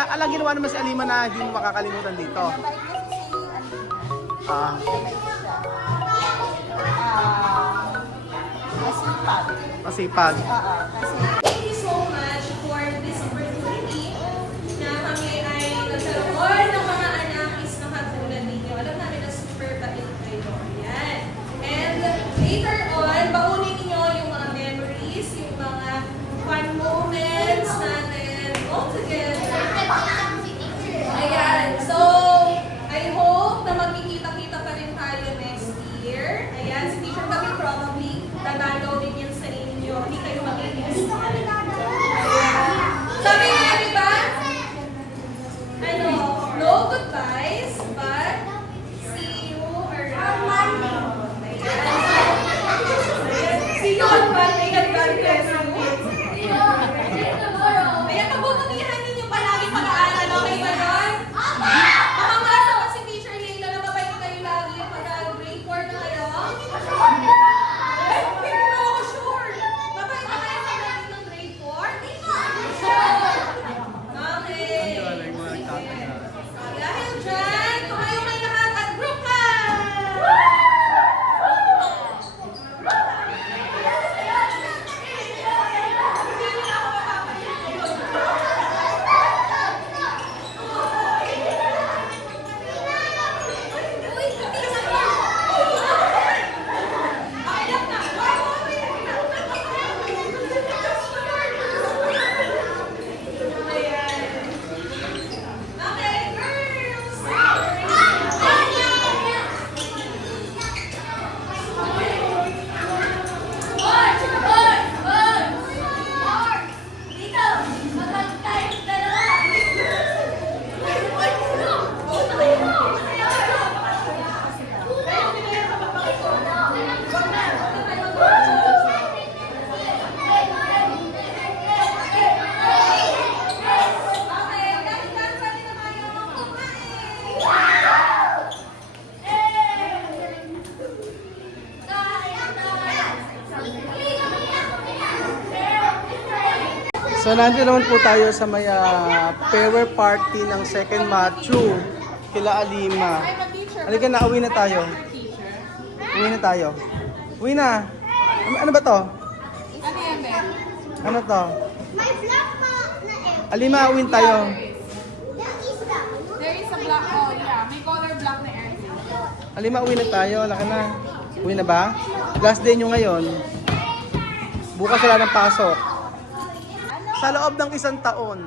ala ginawa naman si Alima na hindi mo makakalimutan dito? Mabait kasi si Alima. Ah, Mabait siya. Masipag. masipag. Oo, kasi Thank you so much for this opportunity na kami ay nagkaroon ng mga anak is nakatulad ninyo. Alam namin na super bait kayo. Ayan. And later on, baunin niyo yung mga memories, yung mga fun moments natin all together. Ayan. So, I hope na magkikita-kita pa rin tayo next year. Ayan. Si Teacher Gabi probably dadalaw din yan sa inyo. Hindi kayo mag-inis. Sabi nga, di ba? Ano, no goodbyes, but see you around. Ayan. See you on Monday at God bless you. Ayan, pagbubutihan ninyo palagi pag-aaral. Okay ba doon? Mamamasa ko si Teacher Leila na mabait kayo lagi pag-grade 4 na kayo. Hindi na ako sure. Mabait na kayo sa lagi ng grade 4? Okay. Dahil dyan, tumayo kayo lahat at group ka! Okay, girls! Okay, dahil dyan, pwede na tayo kumain. So nandiyan naman po tayo sa may farewell party ng second Matthew kila Alima. Halika na, uwi na tayo. Uwi na tayo. Uwi na. Ano ba to? ano yan, Ben? Ano to? May black na eh. Alima, uwi tayo. Yung isa. There is a black, oh yeah, may color black na air. Alima, uwi na tayo. Laka na. Uwi na ba? Last day nyo ngayon. Bukas wala ng pasok. Sa loob ng isang taon,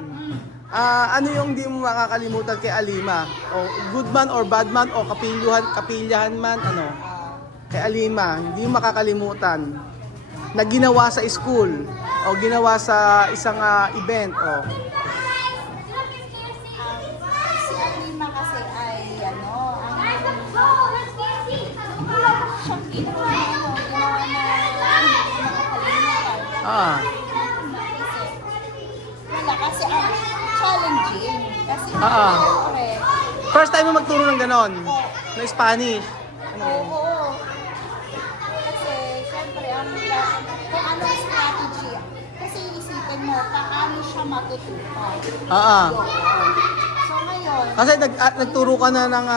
ano yung di mo makakalimutan kay Alima? O good man or bad man o kapilyahan man, ano? Kay Alima, hindi mo makakalimutan na ginawa sa school o ginawa sa isang event o Si Alima kasi ay, ano, siyang ginawa na, ginawa na, ah, wala kasi ang challenging. Kasi, Ah. syempre, first time mo magturo ng ganon na Spanish. oo. Kasi, syempre, kung ano ang strategy, kasi isipin mo, paano siya matutupan. Ah, So, ngayon, kasi nagturo ka na ng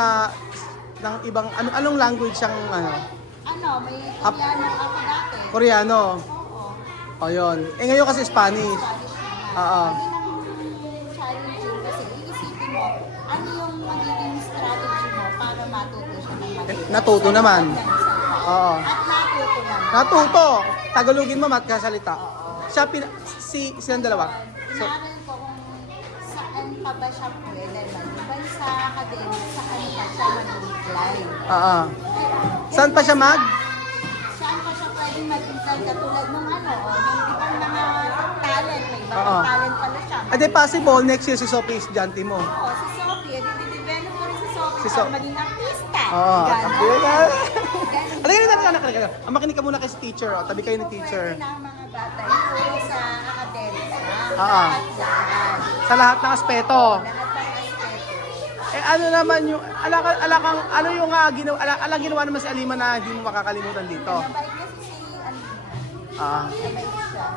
ibang anong language siyang may Koreano ako dati. Koreano. Oo. O yun. Eh ngayon kasi Spanish. Spanish naman. Oo. Yun ang challenging kasi iisipin mo, ano yung magiging strategy mo para matuto siya ng matuto. Natuto naman. Oo. At natuto naman. Natuto. Tagalogin mo matkasalita. Siya silang dalawa. So, Inaral ko kung saan pa ba siya pwede maliban sa academic, saan pa siya mag-reply. oo. Saan pa siya Saan pa siya pwede mag-reply katulad nung nung ibang mga talent, may ibang Oo. talent pala siya. Ade possible next year si Sophie estudyante mo. Oo, si Sophie, di-develop mo rin si Sophie Si para Sophie. maging artista. Oo. Ganon. Halika na, anak. Makinig ka muna kay si teacher. O, tabi kayo ni teacher. Pwede na ang mga bata, yung sa academics lang. Oo. Lahat. Sa lahat ng aspeto. Lahat ng aspeto. Eh ano naman yung ano yung ginawa naman si Alima na hindi mo makakalimutan dito. Mabait kasi si Alina. Ah, Mabait siya.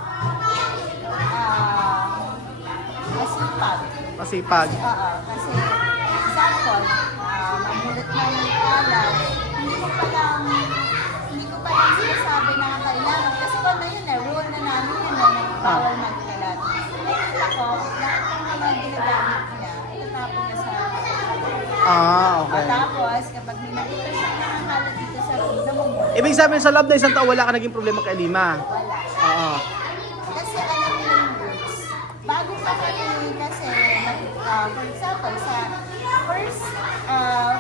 Masipag. Masipag. Oo, kasi example, mamulot na ng kalat, hindi ko pa lang sinasabi na kailangan. Kasi kung na yun rule na namin yun na bawal magkalat. Ngayon ako, lahat ng mga ginagamit niya, itatapon niya sa Okay. Tapos, kapag may nakita siya nakakalat dito sa room, namumulot. Ibig sabihin sa loob ng isang taon, wala ka naging problema kay Lima. Wala. Oo. Kasi alam niyo yung rules. Bago pa kami kasi, for example, sa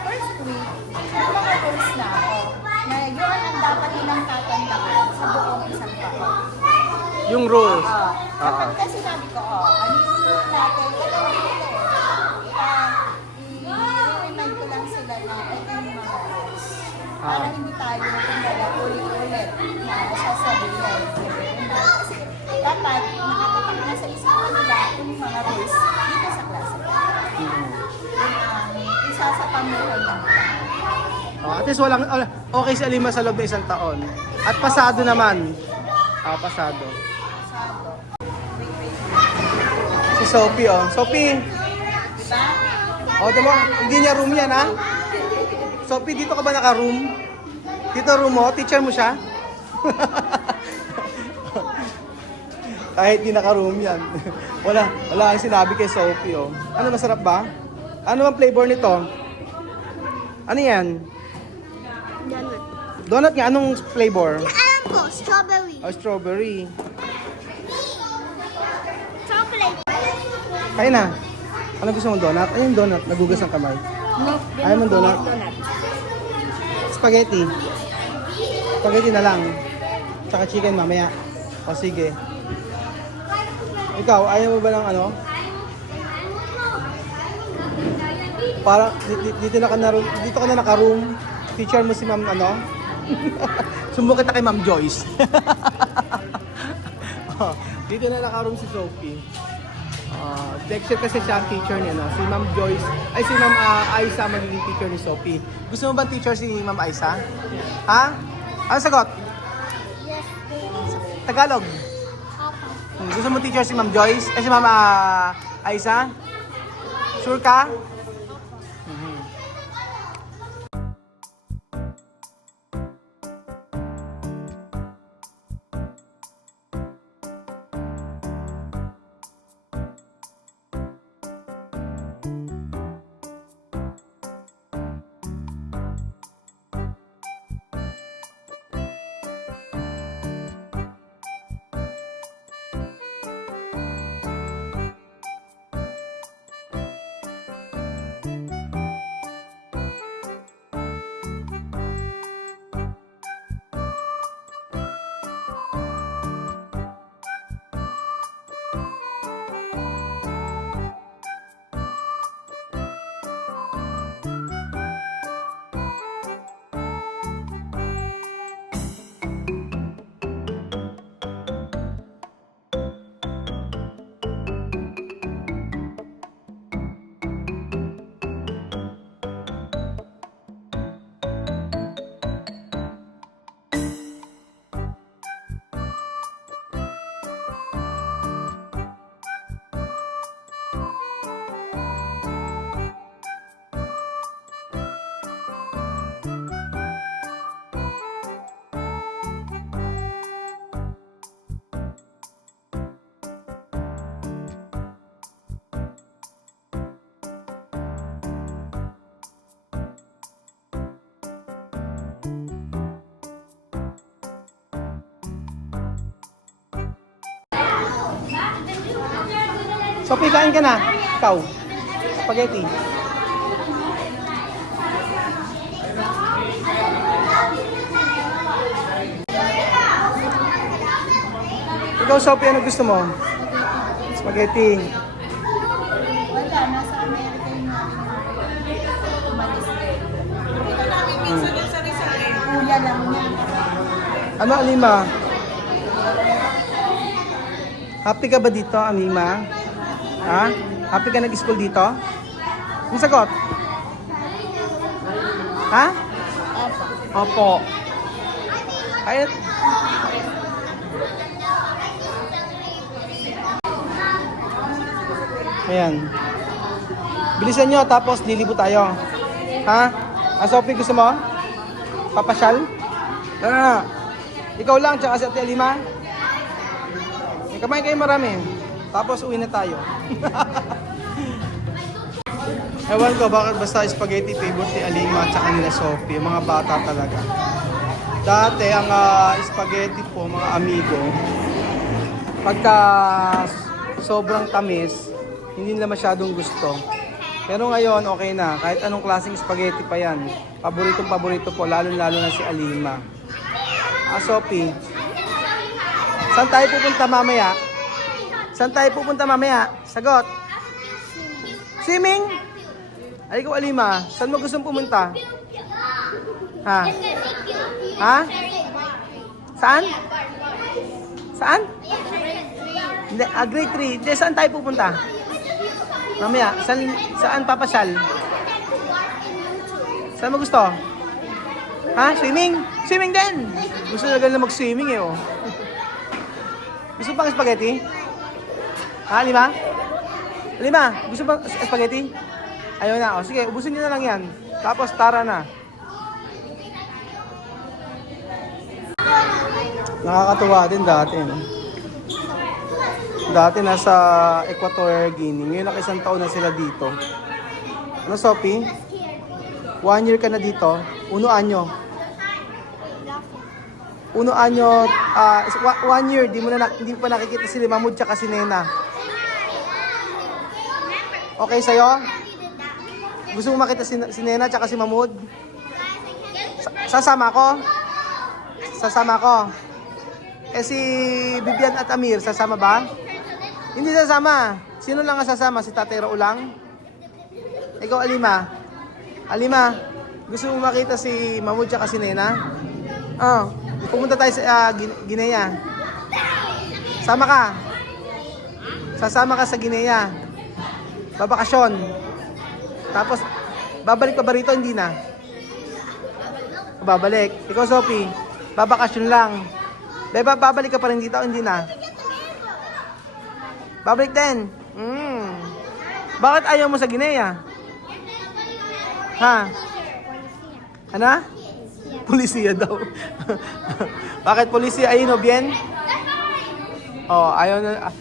first week, may mga rules na ako. Na yun ang dapat nilang tatandaan sa buong isang taon. Yung rules. Kapag kasi sabi ko, ano yung rule natin? Ito yung rule i-remind ko lang sila na ito yung mga rules. Para hindi tayo kumbaga ulit-ulit na sasabihin. Kasi dapat nakatatak na sa isipan nila yung mga rules dito sa klase. Yun ang isa sa pamuhay ng At least walang, okay si Alima sa loob ng isang taon. At pasado naman. Pasado. pasado. Si Sophie, Sophie! Diba? Diba? Hindi niya room yan, ha? Sophie, dito ka ba naka-room? Dito room mo? Teacher mo siya? Kahit di naka-room yan. wala ang sinabi kay Sophie, Ano, masarap ba? Ano ang flavor nito? Ano yan? Donut. Donut nga, anong flavor? Alam ko, strawberry. Strawberry. Chocolate. Kain na. Ano gusto mong donut? Ayun, donut. Nagugas ang kamay. Ayaw mong donut? Spaghetti. Spaghetti na lang. Tsaka chicken mamaya. O sige. Ikaw, ayaw mo ba ng ano? Para dito ka na naka-room. Teacher mo si Ma'am ano? Sumbok kita kay Ma'am Joyce. Dito na naka-room si Sophie. Next year kasi siya ang teacher niya, no? Si Ma'am Joyce, ay si Ma'am Aisa magiging teacher ni Sophie. Gusto mo ba teacher si Ma'am Aisa? Ha? Ano sagot? Yes, Tagalog. Gusto mo teacher si Ma'am Joyce? Si Ma'am Aisa? Sure ka? Sophie, kain ka na. Ikaw. Spaghetti. Ikaw, Sophie, ano gusto mo? Spaghetti. Wala, nasa Amerika yung umalis din. Ito namin minsan yung sari-sari. Kuya lang yan. Ano, Alima? Happy ka ba dito, Alima? Ha? Happy ka nag-school dito? Ang sagot? Ha? Opo. Kahit... Ayan. Bilisan nyo, tapos lilibo tayo. Ha? Sophie, gusto mo? Papasyal? Tara na. Ikaw lang, tsaka si Ate Alima. Kumain kayo marami. Tapos uwi na tayo. Ewan ko bakit basta spaghetti favorite ni Alima at saka nila Sophie. Yung mga bata talaga. Dati ang spaghetti po, mga amigo, pagka sobrang tamis, hindi nila masyadong gusto. Pero ngayon, okay na. Kahit anong klaseng spaghetti pa yan. Paborito po, lalo-lalo na si Alima. Sophie, saan tayo pupunta mamaya? Saan tayo pupunta mamaya? Sagot. Swimming? Ay, ikaw, Alima, saan mo gustong pumunta? Ha? Ha? Saan? Saan? Hindi, grade 3. Hindi, saan tayo pupunta? Mamaya, saan papasyal? Saan mo gusto? Ha? Swimming? Swimming din! Gusto na ganun mag-swimming eh, oh. Gusto pang spaghetti? Ha, Lima? Lima, gusto pang spaghetti? Ayaw na, oh. Sige, ubusin nyo na lang yan. Tapos, tara na. Nakakatuwa din dati, no? Dati nasa Equatorial Guinea. Ngayon nakisang taon na sila dito. Ano, Sophie? 1 year ka na dito. 1 anyo. 1 anyo. 1 year. Di pa nakikita si Mahmoud tsaka si Nena. Okay sa'yo? Gusto mo makita si Nena tsaka si Mahmoud? Sasama ko? Sasama ko. Si Bibian at Amir, sasama ba? Hindi sasama. Sino lang ang sasama? Si Tatay Rao lang? Ikaw, Alima. Alima, gusto mo makita si Mahmoud tsaka si Nena? Pumunta tayo sa Guinea. Sama ka. Sasama ka sa Guinea. Babakasyon. Tapos, babalik pa ba rito? Hindi na. Babalik. Ikaw, Sophie, babakasyon lang. Babalik ka pa rin dito? Hindi na. Babalik din. Bakit ayaw mo sa Guinea? Ha? Ano? Polisiya daw. Bakit polisiya? Ayun o, bien? Oh, ayaw na.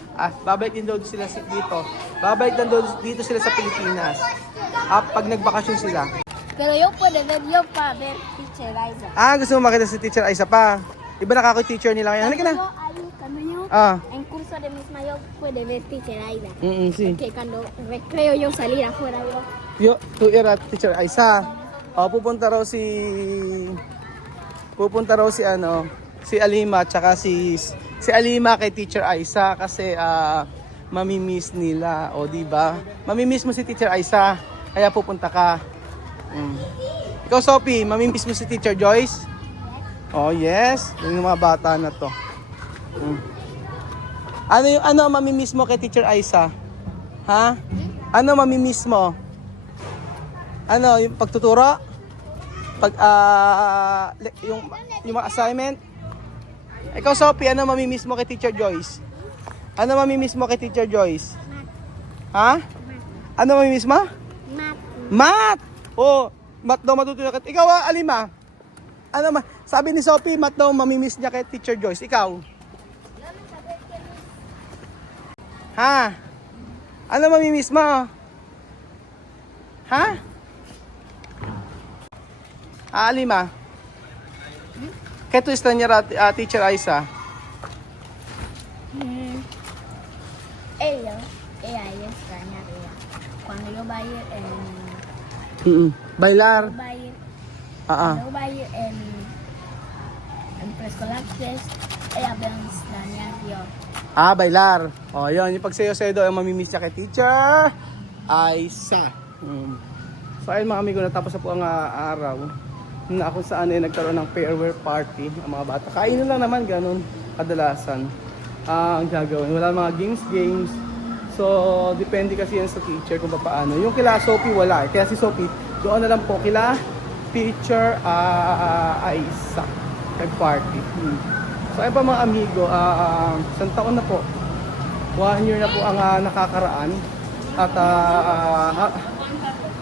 Babalik din daw sila dito. Babalik din daw dito sila sa Pilipinas. Pag nagbakasyon sila. Pero yo puedo ver Teacher Liza. Gusto mo makita si Teacher Aiza pa? Iba na kako teacher nila ngayon. Halika na. Cuando yo en curso de misma yo puedo ver Teacher Liza. Sí. Que cuando recreo yo salir afuera yo. Tu era Teacher Aiza. Pupunta raw si Alima tsaka si Alima kay Teacher Aiza kasi mamimiss nila, di ba? Mamimiss mo si Teacher Aiza, kaya pupunta ka. Ikaw, Sophie, mamimiss mo si Teacher Joyce? Oh, yes. Yung mga bata na to. Ano ang mamimiss mo kay Teacher Aiza? Ha? Ano mamimiss mo? Ano, yung pagtuturo? Yung mga assignment? Ikaw, Sophie, ano mamimiss mo kay Teacher Joyce? Ano mamimiss mo kay Teacher Joyce? Ha? Ano mamimiss mo? Math! Math daw matutunan ka. Ikaw, Alima. Sabi ni Sophie, math daw mamimiss niya kay Teacher Joyce. Ikaw? Ha? Ano mamimiss mo? Ha? Alima. ¿Qué tú extrañarás a Teacher Aiza? Ella extrañaría cuando yo vaya Bailar. yo vaya en preescolar, pues ella va a extrañar yo. Bailar. Yun. Yung pagsayo-sayo daw ang mamimiss niya kay Teacher Aiza. So ayun mga amigo, natapos na po ang araw na kung saan nagkaroon ng farewell party ang mga bata. Kainin lang naman, ganun kadalasan ang gagawin. Wala mga games. So, depende kasi yan sa teacher kung paano. Yung kila Sophie, wala. Kaya si Sophie, doon na lang po kila Teacher Aiza nag-party. So ayun pa mga amigo, isang taon na po. 1 year na po ang nakakaraan. At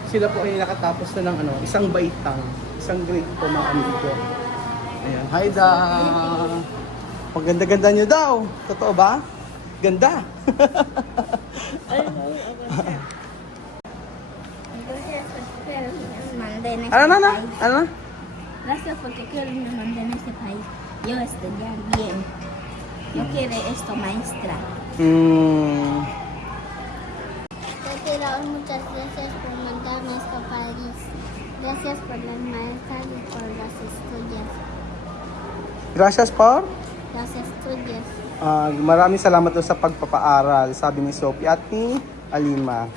sila po ay nakatapos na ng isang baitang, isang grade po mga amigo. Ayan, hi da! Paganda-ganda nyo daw. Totoo ba? Ganda! Ano na? Ano na? Gracias porque quiero que me manden a este país. Yo estudiar bien. Yo quiero esto, maestra. Raúl, muchas gracias por mandarme a este país. Gracias por las maestras y por los estudios. Gracias por? Los estudios. Maraming salamat doon sa pagpapaaral, sabi ni Sophie at ni Alima.